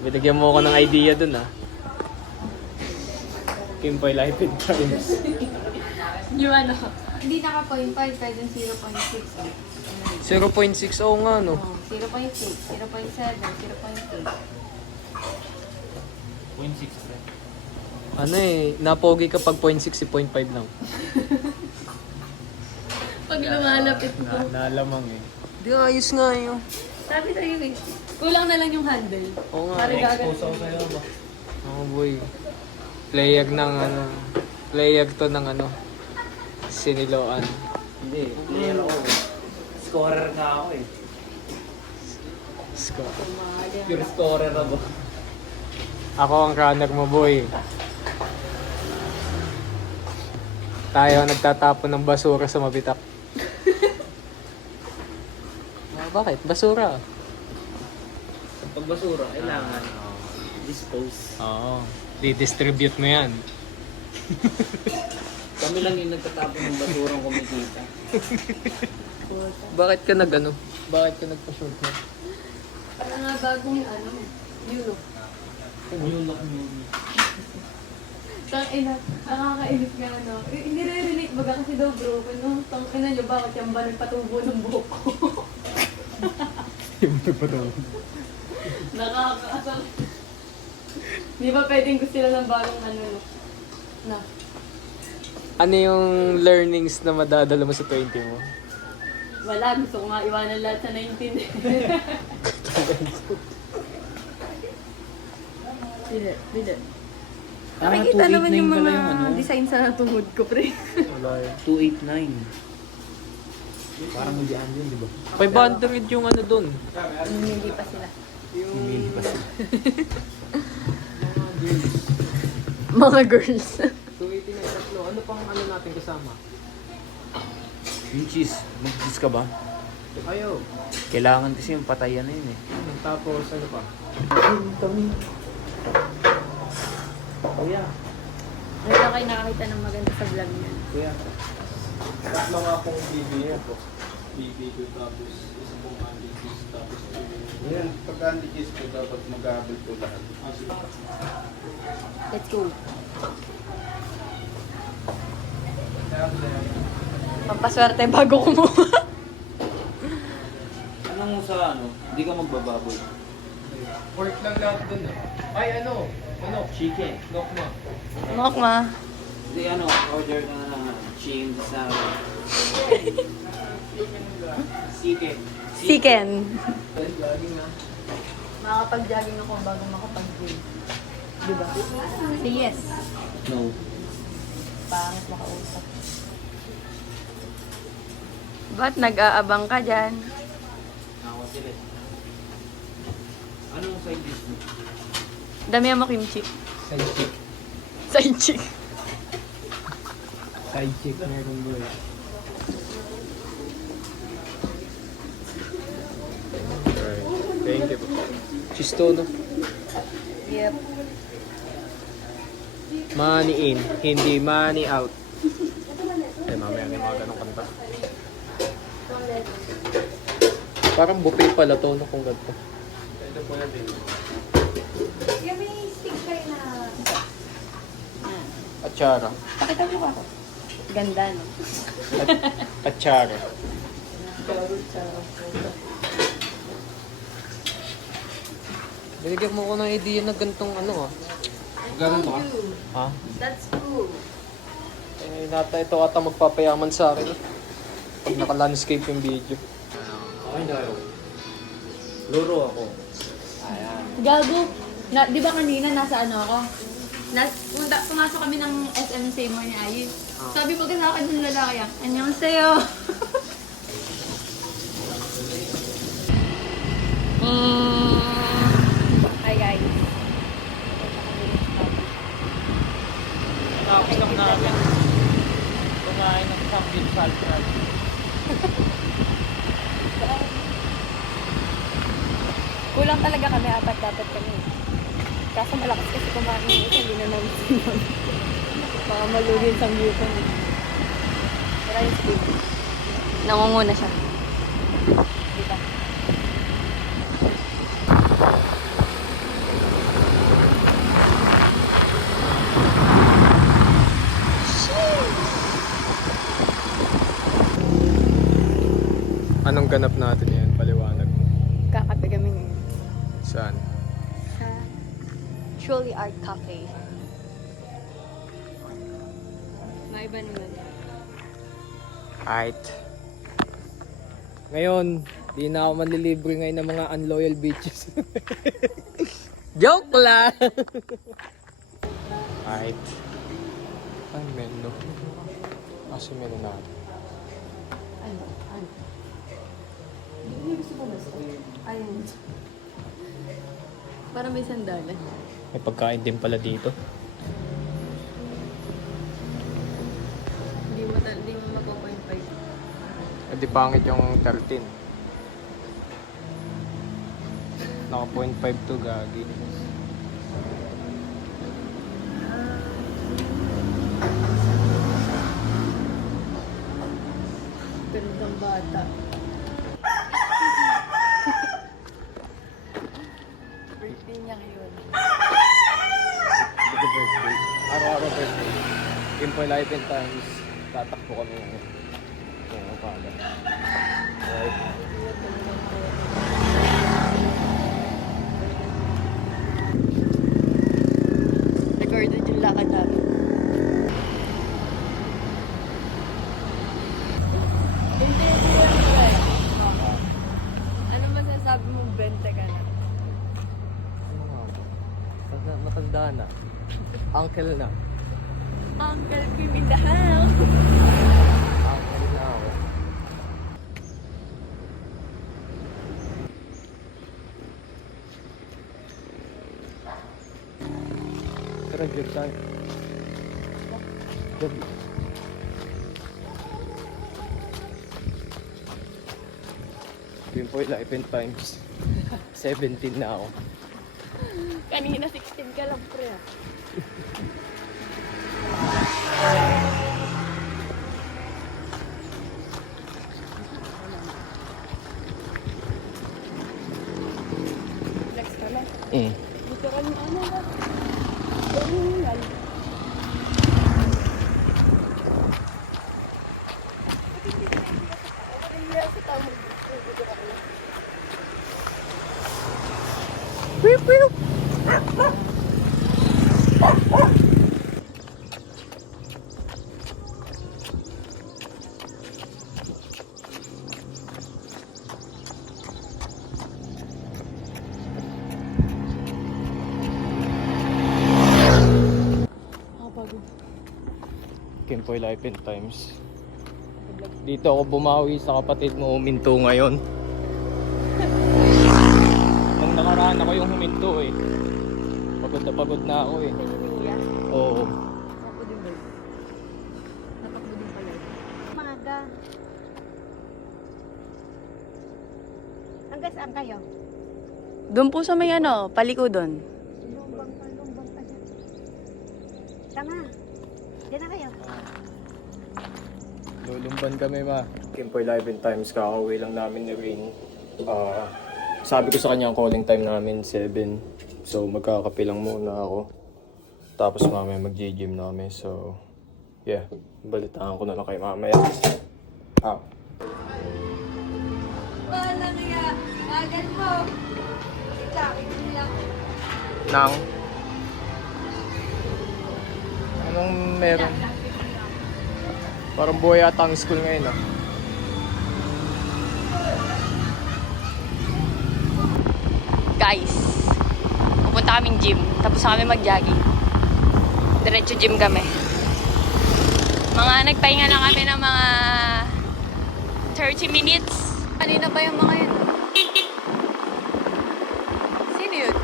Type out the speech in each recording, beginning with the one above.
Binigyan mo ako ng idea dun ah. Kimpoy Life and Times. Yung ano? Hindi naka 0.5, pwede 0.6. 0.6, oo nga no. 0.6, 0.7, 0.8. 0.6. Ano eh, napogi ka pag 0.6, 0.5 lang. Pag lumalapit ko. Nalamang eh. Di ayos nga yun. Sabi tayo eh. Kulang na lang yung handle. Oo nga. Para Expose ako gagawin. sa'yo ba? Oo boy. Playag ng ano. Playag to ng ano. Siniloan. Hindi, player ako. Scorer nga ako eh. Score. Pure scorer ako. Ako ang runner mo boy. Tayo ang nagtatapon ng basura sa mabitak. Bakit? Basura. Pag basura, kailangan dispose. Oo. Di-distribute mo yan. Kami lang yung nagtatapon ng basurang kumikita. Bakit ka nag-ano? Bakit ka nagpa-short mo? Para nga bagong ano, Euro. New look new. Tangina, nakakainis nga ano. Nire-relate baga kasi daw broken no. Tangina nyo, bakit yung ba nagpatubo ng buhok ko? Yung nagpatubo. Nakakaasal. Di ba pwedeng gusto nila ng bagong ano no? Na. Ano yung learnings na madadala mo sa 20 mo? Wala, gusto ko nga iwanan lahat sa 19. Dili. Nakikita naman yung mga design sa tuhod ko, pre. Wala yun. 289. Parang hindi yun, di ba? 500 yung ano dun. Hindi pa sila. Hindi pa sila. Mga girls. 280 na tatlo. Ano pang ano natin kasama? Yung cheese, mag-cheese ka ba? Ayaw. Kailangan kasi yung patayan na yun eh. Tapos ano pa? Kuya. Ano lang kayo nakakita ng maganda sa vlog niya? Kuya. Tatlo nga pong BB ako. BB ko tapos isa pong candy cheese tapos Yan, pag candy kiss ko dapat mag-aabot ko lahat. Let's go. Pampaswerte bago kumuha. Anong sa ano? Hindi ka magbababoy. pork lang lahat dun eh. Ay ano? Ano? Chicken. Nokma. Mokma. Hindi ano, order ka na chicken sa... Chicken. Chicken. Laging na. Makakapag-jogging ako bago makapag-gym. Diba? Say yes. No. Pangit makausap. Ba't nag-aabang ka dyan? Ako sila. Anong side dish mo? Damihan mo kimchi. Side chick. Side chick. Side chick meron boy. Alright. Thank you. Cheese to no? Yep. Money in, hindi money out. Eh, mamaya na yung mga ganong kanta. Parang buffet pala to, no, kung ganito. Ito po natin. Yung may stick kayo na... Atsara. Pakita mo ako. Ganda, no? Atsara. Binigyan mo ko ng idea na ganitong ano ah. Ganito ka? Ha? That's cool. Eh, nata ito ata magpapayaman sa akin eh. Pag naka-landscape yung video. Okay na kayo. Luro ako. Ayan. Gago. Di ba kanina nasa ano ako? Pumasok kami ng SM Seymour ni Ayus. Sabi mo sa akin ng lalaki yan, anyong sayo. Hi guys. Tapos lang namin kumain ng sambit salsal. Kulang talaga kami, apat-dapat kami. Kaso malakas kasi kumain yung isa, hindi na namin sinon. Baka malugin sa view ko. Tara yung speed. Nangunguna siya. Diba? ganap natin yan? Paliwanag mo. Kakape kami ngayon. Saan? Sa Truly Art Cafe. Maiba naman. Right. Ngayon, di na ako manlilibre ngayon ng mga unloyal bitches. Joke lang! Right. Ay, menu. Kasi menu natin. Ano? Hindi gusto ko mas. Ayun. Para may sandalan. May pagkain din pala dito. Hindi mo mako-point 5. Hindi pangit yung 13. Naka 0.5 to gagi. Gandang bata. Birthday niya ngayon. Happy birthday. Araw-araw birthday. Simple life and times. Tatakbo kami ngayon. Ngayon umaga. Right. Recorded yung lakad namin. Hindi yan ba eh. Ano masasabi mong 20 ka na? Ano nga ba? Matanda na. Uncle na. Uncle Kim in the house! Uncle na ako. Tara, grab tayo. Grab. Pimpoy life and times. 17 na ako. Kanina 16 ka lang, pre. Flex ka lang. Dito ka yung ano ba? Ganyan yan. Sa tao mo. Dito ka lang. Nakapagod. Kimpoy life and times. Dito ako bumawi sa kapatid mo huminto ngayon. Nung nakaraan ako yung huminto eh. Pagod na ako eh. Kanina Oo. Natakbo din ba? Natakbo din pala. Maaga. Hanggang saan kayo? Doon po sa may ano, palikudon. Lumbang pa dyan. Tama. Diyan na kayo. Lulumban kami ma. Kimpoy life and times kakauwi lang namin ni Rain. Sabi ko sa kanya ang calling time namin 7. So magkakape lang muna ako. Tapos mamaya mag-gym na kami. So yeah, balitaan ko na lang kayo mamaya. Walang iya. Bagal mo. Ikakin mo lang. Nang? Anong meron? Parang buhay ata ang school ngayon ah. Guys, pupunta kaming gym. Tapos na kami mag-jogging. Diretso gym kami. Nagpahinga lang kami ng mga 30 minutes. Kanina pa yung mga yun. Sino yun?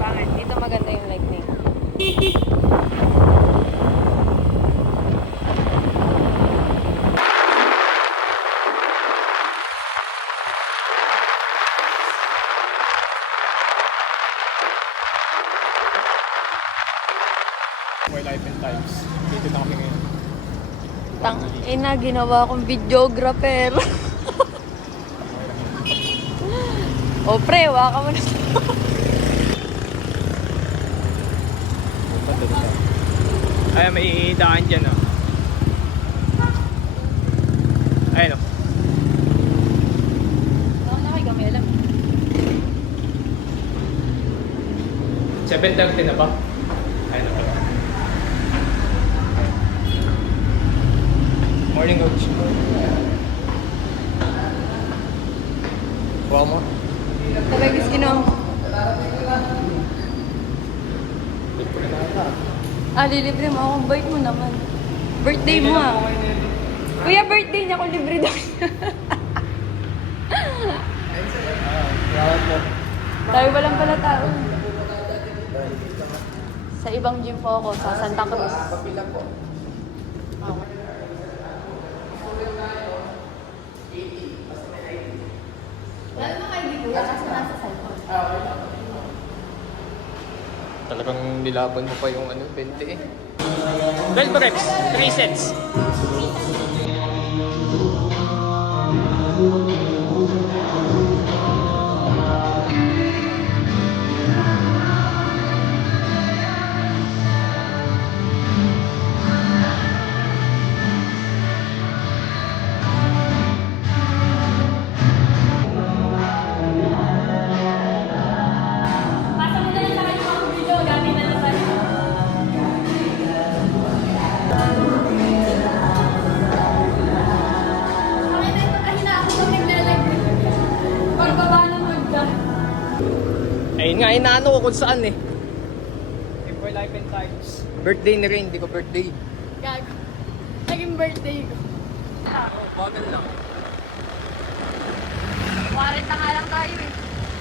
Bakit? Dito maganda yung lightning. Kimpoy life and times. Dito na kami ngayon. Ina, ginawa akong videographer. O pre, waka mo na. Ay, may daan dyan ah. 7:30 na ba? Ayun na pala. Morning, coach. Wow mo? Sabay gusto kinong. Lilibre mo akong bait mo naman. Birthday mo ah. Kuya, birthday niya kung libre daw niya. Tayo walang pala tao. Sa ibang gym po ako, sa Santa Cruz. Lalo na kayo di kuya kasi nasa cellphone. Talagang nilaban mo pa yung 20 eh. 12 reps, 3 sets. Pasa mo na yung sa kanya mga video, gamit na lang tayo. Bakit na ito kahina ako pag naglalag? Pagbaba ng magda. Ayun nga, inaano ko kung saan eh. Game for life and times. Birthday ni Rain, hindi ko birthday. Gago. Naging birthday ko. Bagal lang.